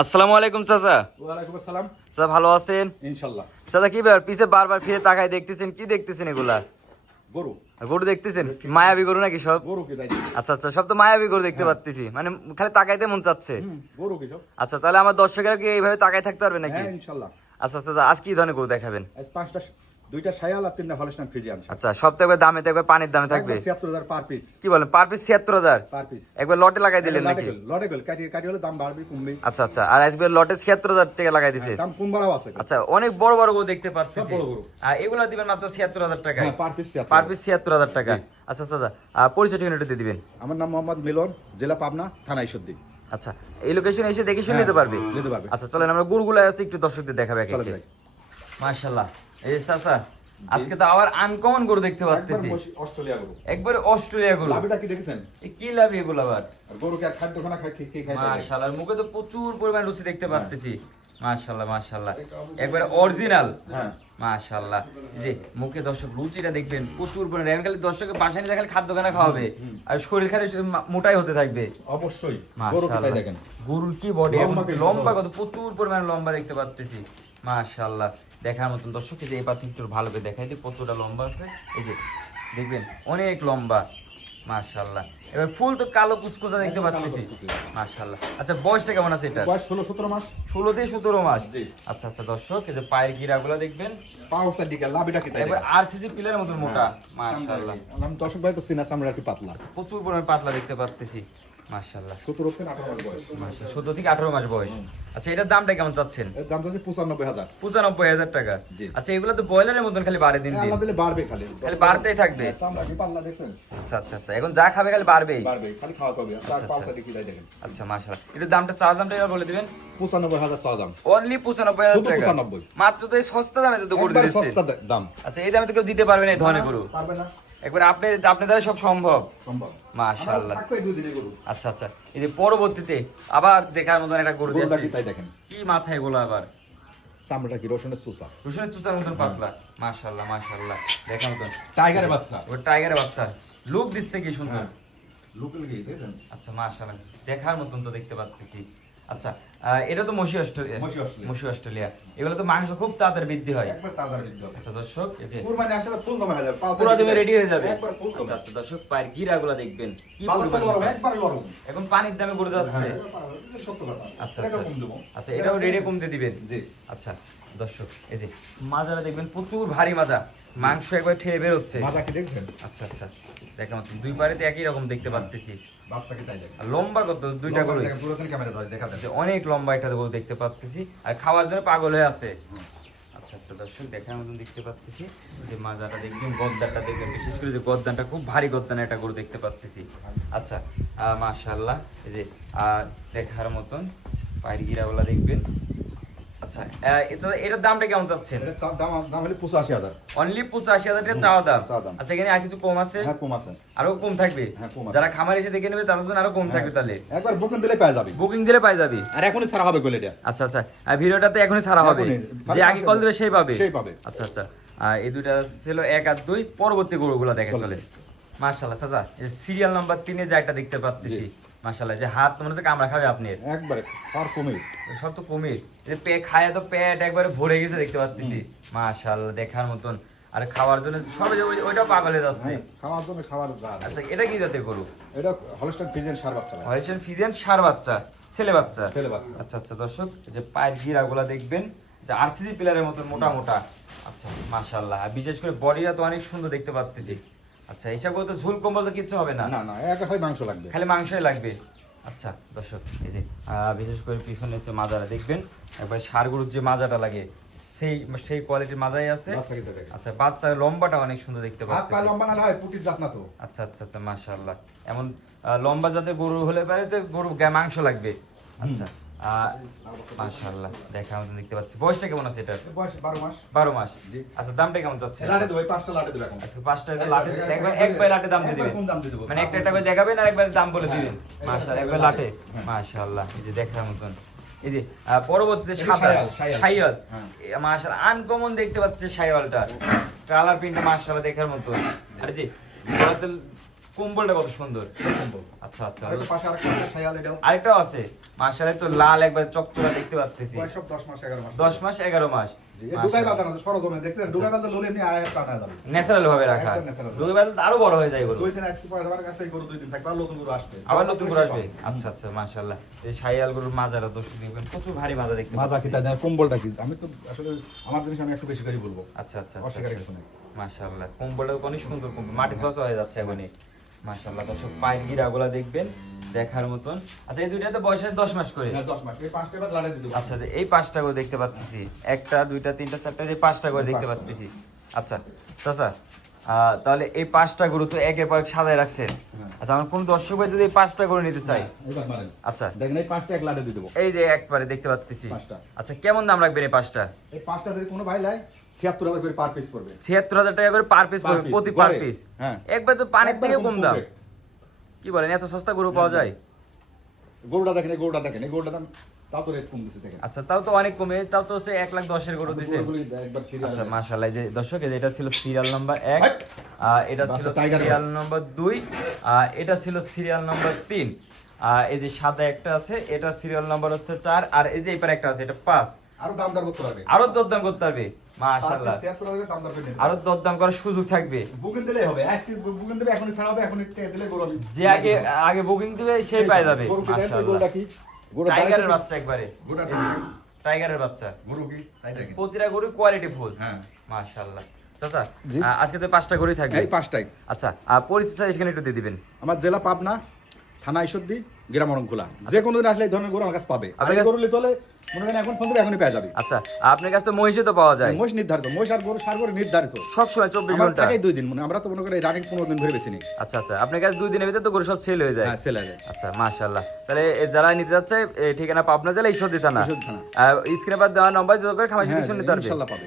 আসসালামু আলাইকুম চাচা। ওয়ালাইকুম আসসালাম। চাচা ভালো আছেন? ইনশাআল্লাহ। চাচা কি ব্যাপার পিছে বারবার ফিরে তাকায় দেখতেছেন, কি দেখতেছেন এগুলা? গরু। গরু দেখতেছেন? মায়াবী গরু নাকি সব? গরু কি তাই? আচ্ছা আচ্ছা, সব তো মায়াবী গরু দেখতে পাচ্ছি, মানে খালি তাকাইতে মন চাচ্ছে। গরু কি সব? আচ্ছা, তাহলে আমার দর্শকেরা কি এইভাবে তাকায় থাকতে পারবে নাকি? হ্যাঁ ইনশাআল্লাহ। আচ্ছা আচ্ছা, আজ কি ধরনের গরু দেখাবেন? আজ পাঁচটা, দুইটা শায়াল আর তিনটা হলস্টাইন ফ্রিজিয়ান। আচ্ছা, সব তো একবার দামে তো একবার পানির দামে থাকবে। ৭৬,০০০ পার পিস। কি বলেন, পার পিস ৭৬,০০০? Per piece. একবার লটে লাগাই দিলেন নাকি? লটে গেল কাটি কাটি হলে দাম বাড়বে কমবে। আচ্ছা আচ্ছা, আর একবার লটে ৭৬,০০০ টাকা লাগাই দিছে। দাম কম বাড়াও আছে। আচ্ছা, অনেক বড় বড় গরু দেখতে পাচ্ছি। সব বড় গরু। আর এগুলা দিবেন মাত্র ৭৬,০০০ টাকা। হ্যাঁ পার পিস ৭৬,০০০। পার পিস ৭৬,০০০ টাকা। আচ্ছা আচ্ছা, পরিচয় ঠিকানা একটু দিয়ে দিবেন। আমার নাম মোহাম্মদ মিলন, জেলা পাবনা, থানা ঈশ্বরদী। আচ্ছা, এই লোকেশনে এসে দেখে শুনে নিতে পারবে? নিতে পারবে। আচ্ছা চলেন আমরা গরুগুলো আছে একটু দর্শকদের দেখাবে একে চলেন একে। ভাই। মাশাআল্লাহ, এই যে চাচা আজকে তো আবার আনকমন গরু দেখতে পাচ্ছি। অস্ট্রেলিয়া গরু। একবারে অস্ট্রেলিয়া গরু। লাভিটা কি দেখেছেন? এই কি লাভি এগুলো আবার? আর গরু কি আর খাদ্য খানা খায় কি খায়? মাশাআল্লাহ, মুখে তো প্রচুর পরিমাণ রুচি দেখতে পাচ্ছি। মাশাআল্লাহ মাশাআল্লাহ, একবারে অরিজিনাল। হ্যাঁ মাশাআল্লাহ, যে মুখে দর্শক রুচিটা দেখবেন প্রচুর পরিমাণে। এখন খালি দর্শকের বাসায় নিয়ে খালি খাদ্য খানা খাওয়াবে আর শরীর খালি মোটাই হতে থাকবে। অবশ্যই। গরু কি তাই দেখেন। গরুর কি বডি, লম্বা কত, প্রচুর পরিমাণে লম্বা দেখতে পাচ্ছি। মাশাআল্লাহ, দেখার মতন। দর্শক এই যে এই পাতি একটু ভালো করে দেখাই দিই কতটা লম্বা আছে। এই যে দেখবেন অনেক লম্বা। মাশাআল্লাহ, এবার ফুল তো কালো কুচকুচা দেখতে পাচ্ছি। মাশাআল্লাহ। আচ্ছা, বয়সটা কেমন আছে এটা? বয়স ১৬-১৭ মাস। ১৬ থেকে ১৭ মাস। জি। আচ্ছা আচ্ছা দর্শক, এই যে পায়ের গিরাগুলো দেখবেন পাউসার দিকে লাভিটা কি তাই এবার দেখেন। আরসিসি পিলারের মতো মোটা। মাশাআল্লাহ, আমি দর্শক ভাই তো সিনা চামড়া একটু পাতলা। প্রচুর পরিমাণে পাতলা দেখতে পাচ্ছি। মাশাআল্লাহ, ১৭ থেকে ১৮ মাস বয়স। মাশাআল্লাহ, ১৭ থেকে ১৮ মাস বয়স। আচ্ছা, এটার দামটা কেমন চাচ্ছেন? এর দাম হচ্ছে ৯৫,০০০। ৯৫,০০০ টাকা। জি। আচ্ছা, এগুলো তো ব্রয়লারের মতন খালি বাড়ে দিন দিন, আল্লাহ দিলে বাড়বে খালি বাড়তেই থাকবে। চামড়া কি পাতলা দেখছেন? আচ্ছা আচ্ছা আচ্ছা, এখন যা খাবে খালি বাড়বেই। বাড়বে খালি খাওয়াতে হবে। তার আচ্ছা, পাউসার দিকে তাই দেখেন। আচ্ছা মাশাআল্লাহ, এটার দামটা চাওয়া দামটা এবার বলে দিবেন। ৯৫,০০০ চাওয়া দাম। অনলি ৯৫,০০০ শুধু টাকা। ৯৫। মাত্র তো এই সস্তা দামে তো গরু একবারে দিচ্ছে। সস্তা দাম। আচ্ছা, এই দামে তো কেউ দিতে পারবে না এই ধরনের গরু। পারবে না। একবার আপনি আপনার দ্বারা সব সম্ভব। সম্ভব। মাশাআল্লাহ। থাকবে দুই দিনে গরু। আচ্ছা আচ্ছা, এই যে পরবর্তীতে আবার দেখার মতন একটা গরু গরুটা কি দিয়েছে। তাই দেখেন। কি মাথায় এগুলো আবার? চামড়াটা কি রসুনের চুচা। রসুনের চুচার মতন পাতলা। মাশাআল্লাহ মাশাআল্লাহ, দেখার মতন। টাইগারের বাচ্চা। ওই টাইগারের বাচ্চা লুক দিচ্ছে কি সুন্দর। হ্যাঁ। লুকে লুকে দেখেন। আচ্ছা মাশাআল্লাহ, দেখার মতন তো দেখতে পাচ্ছি। আচ্ছা, এটা তো মশি অস্ট্রেলিয়া। মশি অস্ট্রেলিয়া, এগুলো তো মাংস খুব তাড়াতাড়ি বৃদ্ধি হয়। একবার তাড়াতাড়ি দিতে হবে। আচ্ছা দর্শক, এই যে কুরবানি আসলে ফুল দমে হয়ে যাবে। পুরো দিনে রেডি হয়ে যাবে। একবার ফুল দমে। আচ্ছা আচ্ছা দর্শক, পায়ের গিরাগুলো দেখবেন কি বাজার তো পরিমাণ লরম, মোটা। একবারে লরম। এখন পানির দামে গরু যাচ্ছে। হ্যাঁ, এটা সত্য কথা। আচ্ছা এটা আচ্ছা কম দেবো। আচ্ছা, এটাও রেডি কমতে দিবেন। জি। আচ্ছা দর্শক, এই যে মাজাটা দেখবেন প্রচুর ভারী মাজা, মাংস একবার ঠেলে বের হচ্ছে। মাজা কি দেখছেন? আচ্ছা আচ্ছা, দেখা মতো দুই পারেতে একই রকম দেখতে পাচ্ছি। বাচ্চা কি তাই দেখেন। আর লম্বা কত দুইটা গরু? দেখেন পুরোদিন ক্যামেরা ধরে দেখা যাচ্ছে। অনেক লম্বা একটা গরু দেখতে পাচ্ছি, আর খাওয়ার জন্য পাগল হয়ে আছে। আচ্ছা আচ্ছা দর্শক, দেখার মতন দেখতে পাচ্ছি। যে মাজাটা দেখবেন, গদ্দানটা দেখবেন, বিশেষ করে যে গদ্দানটা খুব ভারী গদ্দান একটা গরু দেখতে পাচ্ছি। আচ্ছা, মাশাআল্লাহ, এই যে দেখার মতন পায়ের গিরাগুলা দেখবেন। আচ্ছা, এটার দামটা কেমন চাচ্ছেন? এটা দাম হলো ৮৫,০০০। অনলি ৮৫,০০০ টাকা চাওয়া দাম। চাওয়া দাম। আচ্ছা, এখানে আর কিছু কম আছে? হ্যাঁ কম আছে। আরো কম থাকবে? হ্যাঁ, কম আছে। যারা খামার এসে দেখে নেবে তাদের জন্য আরো কম থাকবে তাহলে। একবার বুকিং দিলে পেয়ে যাবে। বুকিং দিলে পাই যাবি। আর এখনই ছাড়া হবে গলে এটা। আচ্ছা আচ্ছা, আর ভিডিওটাতে এখনই ছাড়া হবে, এখনই। যে আগে কল দেবে সেই পাবে। সেই পাবে। আচ্ছা আচ্ছা, এই দুইটা ছিল ১ আর ২। পরবর্তী গরুগুলো দেখে চলে। চলে। মাশাআল্লাহ চাচা, এই সিরিয়াল নাম্বার ৩ এ যে একটা দেখতে পাচ্ছি। মাশাআল্লাহ, যে হাত মনে হচ্ছে কামড়া খাবে আপনি। একবারে আর কমই। সব তো কুমির, এই পে খায় তো পেট একবারে ভরে গেছে দেখতে পাচ্ছি। মাশাআল্লাহ, দেখার মতন। আর খাওয়ার জন্য সব ওইটাও পাগল হয়ে যাচ্ছে। খাওয়ার জন্য খাবার দাও। আচ্ছা, এটা কি জাতের গরু? এটা হলস্টাইন ফ্রিজিয়ান সার বাচ্চা। হলিস্টিয়ান ফ্রিজিয়ান ষাঁড় বাচ্চা, ছেলে বাচ্চা। ছেলে বাচ্চা। আচ্ছা আচ্ছা দর্শক, এই যে পায়ের গিরাগুলা দেখবেন, যে আরসিসি পিলারের মতো মোটা মোটা। আচ্ছা মাশাআল্লাহ, আর বিশেষ করে বডিটা তো অনেক সুন্দর দেখতে পাচ্ছি। আচ্ছা, এইসব তো ঝুল কম্বল তো কিচ্ছু হবে না। না না, খালি মাংস লাগবে। খালি মাংসই লাগবে। আচ্ছা দর্শক, এই যে বিশেষ করে পিছনে হচ্ছে মাজাটা দেখবেন, একবার ষাঁড় গরুর যে মাজাটা লাগে সেই কোয়ালিটির মাজাই আছে। বাচ্চা কি তাই দেখেন। আচ্ছা, বাচ্চা লম্বাটা অনেক সুন্দর দেখতে হাত পাচ্ছি। পা লম্বা না হয় পুটির জাত না তো। আচ্ছা আচ্ছা আচ্ছা, মাশাআল্লাহ, এমন লম্বা জাতের গরু হলে পারে তো গরু গায়ে মাংস লাগবে। আচ্ছা, মাশাআল্লাহ, দেখা মতন দেখতে পাচ্ছি। বয়সটা কেমন আছে এটার? বয়স 12 মাস। 12 মাস। জি। আচ্ছা, দামটা কেমন চাচ্ছে? লাটে দেব, 5টা লাটে দেব এখন। আচ্ছা, 5টা লাটে একবার লাটে দাম দিয়ে দিবেন। একবার কোন দাম দিয়ে দেব? মানে একটা করে দেখাবেন আর একবার দাম বলে দিবেন। হ্যাঁ, মাশাআল্লাহ, একবার একবার লাটে। হ্যাঁ। মাশাআল্লাহ, এই যে দেখার মতন। এই যে পরবর্তীতে এটা সাদা শাইওয়াল। শাইওয়াল। হ্যাঁ। মাশাআল্লাহ, আনকমন দেখতে পাচ্ছি শাইওয়ালটা। কালার প্রিন্ট মাশাআল্লাহ দেখার মতো। আর জি, কম্বলটা কত সুন্দর। কম্বল। আচ্ছা আচ্ছা, আরেকটা পাশে আরেকটা আছে শায়াল, এটাও আরেকটাও আছে মাশাআল্লাহ, তো লাল একবার চকচকা দেখতে পাচ্ছি। বয়স সব 10 মাস 11 মাস। 10 মাস 11 মাস। জি, এই দুগাই বাঁধা না, সরজমে দেখছেন দুগাই বাঁধা লোলে এমনি 2.5 টাকা যাবে। ন্যাচারাল ভাবে রাখা, একদম natural। দুই বেলা তো আরো বড় হয়ে যায় গরু। 2 দিন আজকে পরে আমার কাছে গরু 2 দিন থাকবে, আর নতুন গরু আসবে। আবার নতুন করে আসবে। আচ্ছা আচ্ছা, মাশাআল্লাহ। এই শাইয়াল গরুর মাজারা দর্শক দেখবেন প্রচুর ভারী মাজা দেখতে মাজা কি পাচ্ছি। তাই কম্বলটা কি, আমি তো আসলে আমার জিনিস আমি একটু বেশি করে বলবো। আচ্ছা আচ্ছা অস্বীকার কিছু নেই। মাশাআল্লাহ, কম্বলটা অনেক সুন্দর কম্বল, মাটি ছোঁয়া হয়ে যাচ্ছে এখনই। মাশাআল্লাহ দর্শক, পায়ের গিরাগুলা দেখবেন দেখার মতন। আচ্ছা, এই দুইটা তো বয়সে 10 মাস করে। হ্যাঁ 10 মাস, এই 5টা বাদ লাড়ে দিতে। আচ্ছা, এই 5টা করে দেখতে পাচ্ছি, একটা দুইটা তিনটা চারটা, যে 5টা করে দেখতে পাচ্ছি। আচ্ছা চাচা, তাহলে এই 5টা গরু তো একের পর এক সাজায় রাখছেন। আচ্ছা, আমার কোন দর্শক ভাই যদি এই 5টা গরু নিতে চাই, এবার মারেন। আচ্ছা দেখেন এই 5টা এক লাড়ে দিয়ে দেবো। এই যে একবারে দেখতে পাচ্ছি। 5টা। আচ্ছা, কেমন দাম রাখবেন এই 5টা? এই 5টা যদি কোনো ভাই লাই 76000 করে পার পিস পড়বে। ৭৬,০০০ টাকা করে পার পিস পড়বে, প্রতি পার গড়ে। পিস। হ্যাঁ। একবার তো পানির একবার থেকে কম কম দাম। পড়বে। কি বলেন, এত সস্তা গরু পাওয়া যায়? গরুটা দেখেন, এই গরুটা দেখেন, এই গরুটা দাম তাও তো রেট কম দিছে দেখেন। আচ্ছা, তাও তো অনেক কমে, তাও তো হচ্ছে 1,10,000 গরু দিছে। গরুগুলি একবার সিরিয়াল। আচ্ছা মাশাআল্লাহ, যে দর্শক, এই যে এটা ছিল সিরিয়াল নাম্বার 1, ভাই। এটা ছিল বাচ্চা টাইগার সিরিয়াল নাম্বার 2, এটা ছিল সিরিয়াল নাম্বার 3, এই যে সাদা একটা আছে, এটা সিরিয়াল নাম্বার হচ্ছে 4, আর এই যে এপারে একটা আছে, এটা 5। আরো দাম দর করতে পারবে। আরো দরদাম করতে পারবে মাশাআল্লাহ, 76000 দাম দর করে নেবে। আরো দরদাম করার সুযোগ থাকবে। বুকিং দিলেই হবে, আজকে বুকিং দেবে, এখনই ছাড়া হবে, এখনই টাকা দিলে গরু আমি যে আগে আগে বুকিং দিবে সেই পাই যাবে। গরু কি দেখেন তো, মাশাআল্লাহ, গরুটা কি গরু টাইগারের বাচ্চা একবারে, গরুটা এই যে, টাইগারের বাচ্চা। গরু কি তাই দেখেন। প্রতিটা গরু কোয়ালিটি ফুল। হ্যাঁ মাশাআল্লাহ। চাচা, জি। আজকে তো 5টা গরুই থাকবে। এই 5টাই। আচ্ছা, পরিচয় এখানে একটু দিয়ে দিবেন। আমার জেলা পাবনা, থানা ঈশ্বরদী, গ্রাম অরণখোলা। যে কোনো দিন আসলে এই ধরনের গরু আমার কাছে পাবে। আর আপনার এই কাছে- গরু নিতে হলে মনে করেন এখন ফোন করে এখনই পেয়ে যাবে। আচ্ছা, আপনার কাছে তো মহিষে তো পাওয়া যায় মহিষ নির্ধারিত, মহিষ আর গরু সার গরু নির্ধারিত। সব সময় 24 আমার ঘন্টা। থাকেই 2 দিন, মানে আমরা তো মনে করি রানিং 15 দিন ধরে বেশি নেই। আচ্ছা আচ্ছা, আপনার কাছে 2 দিনের ভিতরে তো গরু সব সেল হয়ে যায়। হ্যাঁ সেল আছে। আচ্ছা মাশাআল্লাহ, তাহলে যারা নিতে যাচ্ছে ঠিকানা পাবনা জেলা ঈশ্বরদী থানা, ঈশ্বরদী থানা। স্ক্রিনে পর দেওয়া নম্বর যোগাযোগ করে খামার হ্যাঁ, সিলেকশন নিতে পারবে। ইনশাআল্লাহ পাবে।